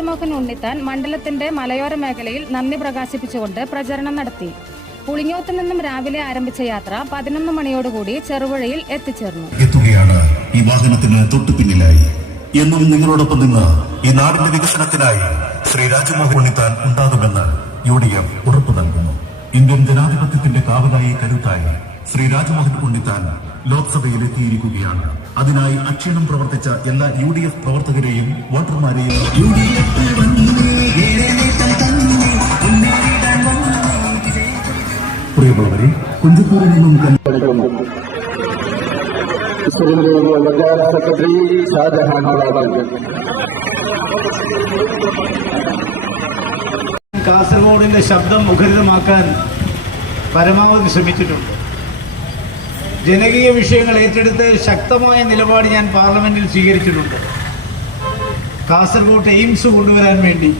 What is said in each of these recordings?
രാജ്മോഹൻ ഉണ്ണിത്താൻ മണ്ഡലത്തിന്റെ മലയോര മേഖലയിൽ നന്ദി പ്രകാശിപ്പിച്ചുകൊണ്ട് പ്രചരണം നടത്തി. പുളിങ്ങോത്ത് നിന്നും രാവിലെ ആരംഭിച്ച യാത്ര 11 മണിയോടുകൂടി ചെറുപുഴയിൽ എത്തിച്ചേർന്നു. എത്തുകയാണ് ഈ വാഹനത്തിന് തൊട്ടു പിന്നിലായി. എന്നും നിങ്ങളോടൊപ്പം നിന്ന് ഈ നാടിന്റെ വികസനത്തിനായി ശ്രീ രാജ്മോഹൻ ഉണ്ണിത്താൻ ഉണ്ടാകുമെന്ന് UDF ഉറപ്പു നൽകുന്നു. ഇന്ത്യൻ ജനാധിപത്യത്തിന്റെ കാവലായി കരുത്തായി ശ്രീ രാജ്മോഹൻ ഉണ്ണിത്താൻ ലോക്സഭയിൽ എത്തിയിരിക്കുകയാണ്. അതിനായി അക്ഷീണം പ്രവർത്തിച്ച എല്ലാ UDF പ്രവർത്തകരെയും വോട്ടർമാരെയും പ്രിയമുള്ളവരെ, കുഞ്ചത്തൂരിൽ നിന്നും കാസർഗോഡിന്റെ ശബ്ദം മുഖരിതമാക്കാൻ പരമാവധി ശ്രമിച്ചിട്ടുണ്ട്. ജനകീയ വിഷയങ്ങൾ ഏറ്റെടുത്ത് ശക്തമായ നിലപാട് ഞാൻ പാർലമെന്റിൽ സ്വീകരിച്ചിട്ടുണ്ട്. കാസർഗോഡ് എയിംസ് കൊണ്ടുവരാൻ വേണ്ടി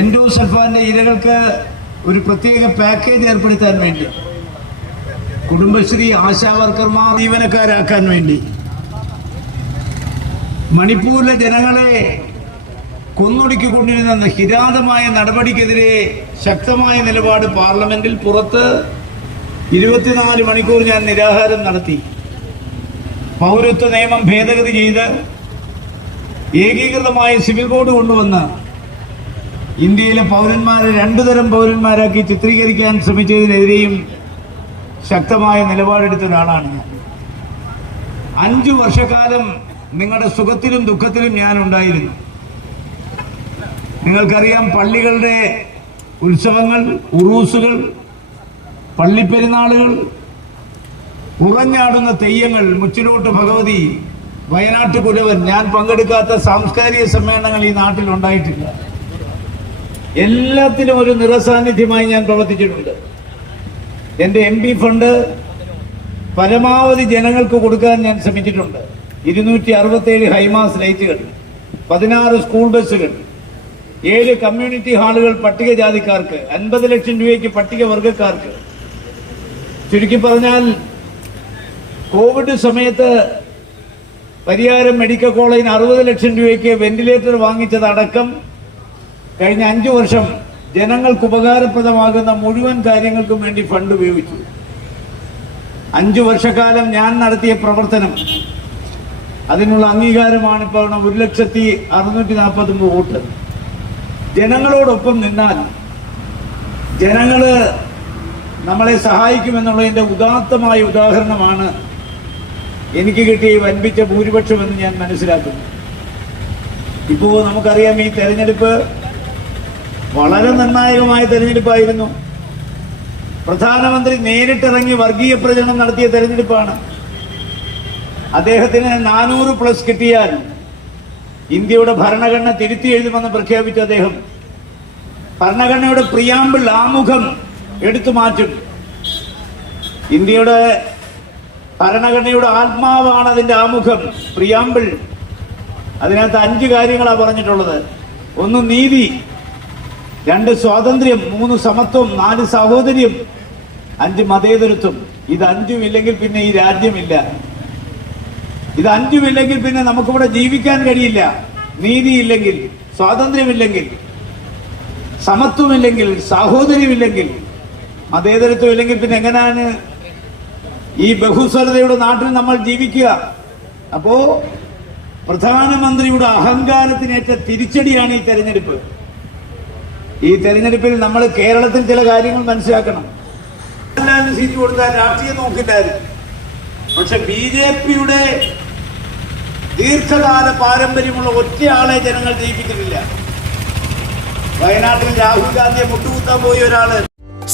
എൻഡോസൾഫാന്റെ ഇരകൾക്ക് ഒരു പ്രത്യേക പാക്കേജ് ഏർപ്പെടുത്താൻ വേണ്ടി, കുടുംബശ്രീ ആശാവർക്കർമാർ ജീവനക്കാരാക്കാൻ വേണ്ടി, മണിപ്പൂരിലെ ജനങ്ങളെ കൊന്നൊടുക്കിക്കൊണ്ടിരുന്ന കിരാതമായ നടപടിക്കെതിരെ ശക്തമായ നിലപാട് പാർലമെന്റിൽ പുറത്ത് 24 മണിക്കൂർ ഞാൻ നിരാഹാരം നടത്തി. പൗരത്വ നിയമം ഭേദഗതി ചെയ്ത് ഏകീകൃതമായ സിവിൽ കോഡ് കൊണ്ടുവന്ന് ഇന്ത്യയിലെ പൗരന്മാരെ 2 തരം പൗരന്മാരാക്കി ചിത്രീകരിക്കാൻ ശ്രമിച്ചതിനെതിരെയും ശക്തമായ നിലപാടെടുത്ത ഒരാളാണ് ഞാൻ. 5 വർഷക്കാലം നിങ്ങളുടെ സുഖത്തിലും ദുഃഖത്തിലും ഞാൻ ഉണ്ടായിരുന്നു. നിങ്ങൾക്കറിയാം, പള്ളികളുടെ ഉത്സവങ്ങൾ, ഉറൂസുകൾ, പള്ളിപ്പെരുന്നാളുകൾ, ഉറഞ്ഞാടുന്ന തെയ്യങ്ങൾ, മുച്ചിലോട്ട് ഭഗവതി, വയനാട്ട് കുലവൻ, ഞാൻ പങ്കെടുക്കാത്ത സാംസ്കാരിക സമ്മേളനങ്ങൾ ഈ നാട്ടിൽ ഉണ്ടായിട്ടില്ല. എല്ലാത്തിനും ഒരു നിറസാന്നിധ്യമായി ഞാൻ പ്രവർത്തിച്ചിട്ടുണ്ട്. എൻ്റെ MP ഫണ്ട് പരമാവധി ജനങ്ങൾക്ക് കൊടുക്കാൻ ഞാൻ ശ്രമിച്ചിട്ടുണ്ട്. 267 ഹൈമാസ് ലൈറ്റുകൾ, 16 സ്കൂൾ ബസ്സുകൾ, 7 കമ്മ്യൂണിറ്റി ഹാളുകൾ പട്ടികജാതിക്കാർക്ക്, 50 ലക്ഷം രൂപയ്ക്ക് പട്ടികവർഗക്കാർക്ക്. ചുരുക്കി പറഞ്ഞാൽ, കോവിഡ് സമയത്ത് പരിയാരം മെഡിക്കൽ കോളേജിന് 60 ലക്ഷം രൂപയ്ക്ക് വെന്റിലേറ്റർ വാങ്ങിച്ചതടക്കം കഴിഞ്ഞ 5 വർഷം ജനങ്ങൾക്ക് ഉപകാരപ്രദമാകുന്ന മുഴുവൻ കാര്യങ്ങൾക്കും വേണ്ടി ഫണ്ട് ഉപയോഗിച്ചു. 5 വർഷക്കാലം ഞാൻ നടത്തിയ പ്രവർത്തനം, അതിനുള്ള അംഗീകാരമാണ് ഇപ്പോൾ 1,649 വോട്ട്. ജനങ്ങളോടൊപ്പം നിന്നാൽ ജനങ്ങള് നമ്മളെ സഹായിക്കുമെന്നുള്ളതിന്റെ ഉദാത്തമായ ഉദാഹരണമാണ് എനിക്ക് കിട്ടിയ വൻപിച്ച ഭൂരിപക്ഷമെന്ന് ഞാൻ മനസ്സിലാക്കുന്നു. ഇപ്പോൾ നമുക്കറിയാം, ഈ തെരഞ്ഞെടുപ്പ് വളരെ നിർണായകമായ തെരഞ്ഞെടുപ്പായിരുന്നു. പ്രധാനമന്ത്രി നേരിട്ടിറങ്ങി വർഗീയ പ്രചരണം നടത്തിയ തെരഞ്ഞെടുപ്പാണ്. അദ്ദേഹത്തിന് 400+ കിട്ടിയാൽ ഇന്ത്യയുടെ ഭരണഘടന തിരുത്തി എഴുതുമെന്ന് പ്രഖ്യാപിച്ച അദ്ദേഹം ഭരണഘടനയുടെ പ്രിയാമ്പിൾ, ആമുഖം എടുത്തു മാറ്റും. ഇന്ത്യയുടെ ഭരണഘടനയുടെ ആത്മാവാണ് അതിന്റെ ആമുഖം, പ്രിയാമ്പിൾ. അതിനകത്ത് 5 കാര്യങ്ങളാണ് പറഞ്ഞിട്ടുള്ളത്. 1 നീതി, 2 സ്വാതന്ത്ര്യം, 3 സമത്വം, 4 സാഹോദര്യം, 5 മതേതരത്വം. ഇത് 5ഉം ഇല്ലെങ്കിൽ പിന്നെ ഈ രാജ്യമില്ല. ഇത് 5ഉം ഇല്ലെങ്കിൽ പിന്നെ നമുക്കിവിടെ ജീവിക്കാൻ കഴിയില്ല. നീതിയില്ലെങ്കിൽ, സ്വാതന്ത്ര്യമില്ലെങ്കിൽ, സമത്വമില്ലെങ്കിൽ, സാഹോദര്യമില്ലെങ്കിൽ, മതേതരത്വം ഇല്ലെങ്കിൽ പിന്നെ എങ്ങനെയാണ് ഈ ബഹുസ്വരതയുടെ നാട്ടിൽ നമ്മൾ ജീവിക്കുക? അപ്പോ പ്രധാനമന്ത്രിയുടെ അഹങ്കാരത്തിനേറ്റ തിരിച്ചടിയാണ് ഈ തെരഞ്ഞെടുപ്പ്. ഈ തെരഞ്ഞെടുപ്പിൽ നമ്മൾ കേരളത്തിൽ ചില കാര്യങ്ങൾ മനസ്സിലാക്കണം. സീറ്റ് കൊടുത്താൽ രാഷ്ട്രീയം നോക്കില്ലായിരുന്നു. പക്ഷെ BJPയുടെ ദീർഘകാല പാരമ്പര്യമുള്ള ഒറ്റയാളെ ജനങ്ങൾ ജയിപ്പിക്കുന്നില്ല. വയനാട്ടിൽ രാഹുൽ ഗാന്ധിയെ മുട്ടുകുത്താൻ പോയ ഒരാള്.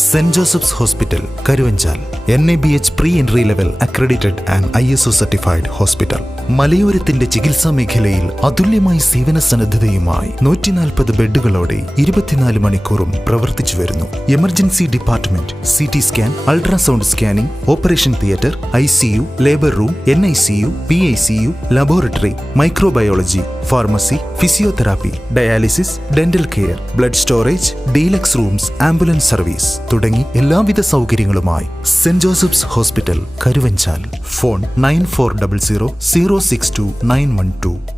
Saint Joseph's hospital, Karuvanchal. NABH pre-entry level accredited and ISO certified hospital. മലയോരത്തിന്റെ ചികിത്സാ മേഖലയിൽ അതുല്യമായ സേവന സന്നദ്ധതയുമായി 140 ബെഡുകളോടെ 24 മണിക്കൂറും പ്രവർത്തിച്ചു വരുന്നു. Emergency department, CT scan, ultrasound scanning, operation theatre, ICU, labour room, NICU, PICU, laboratory, microbiology, pharmacy, physiotherapy, dialysis, dental care, blood storage, deluxe rooms, ambulance service തുടങ്ങി എല്ലാവിധ സൗകര്യങ്ങളുമായി Saint Joseph's hospital, Karuvanchal. Phone 9400 062 912.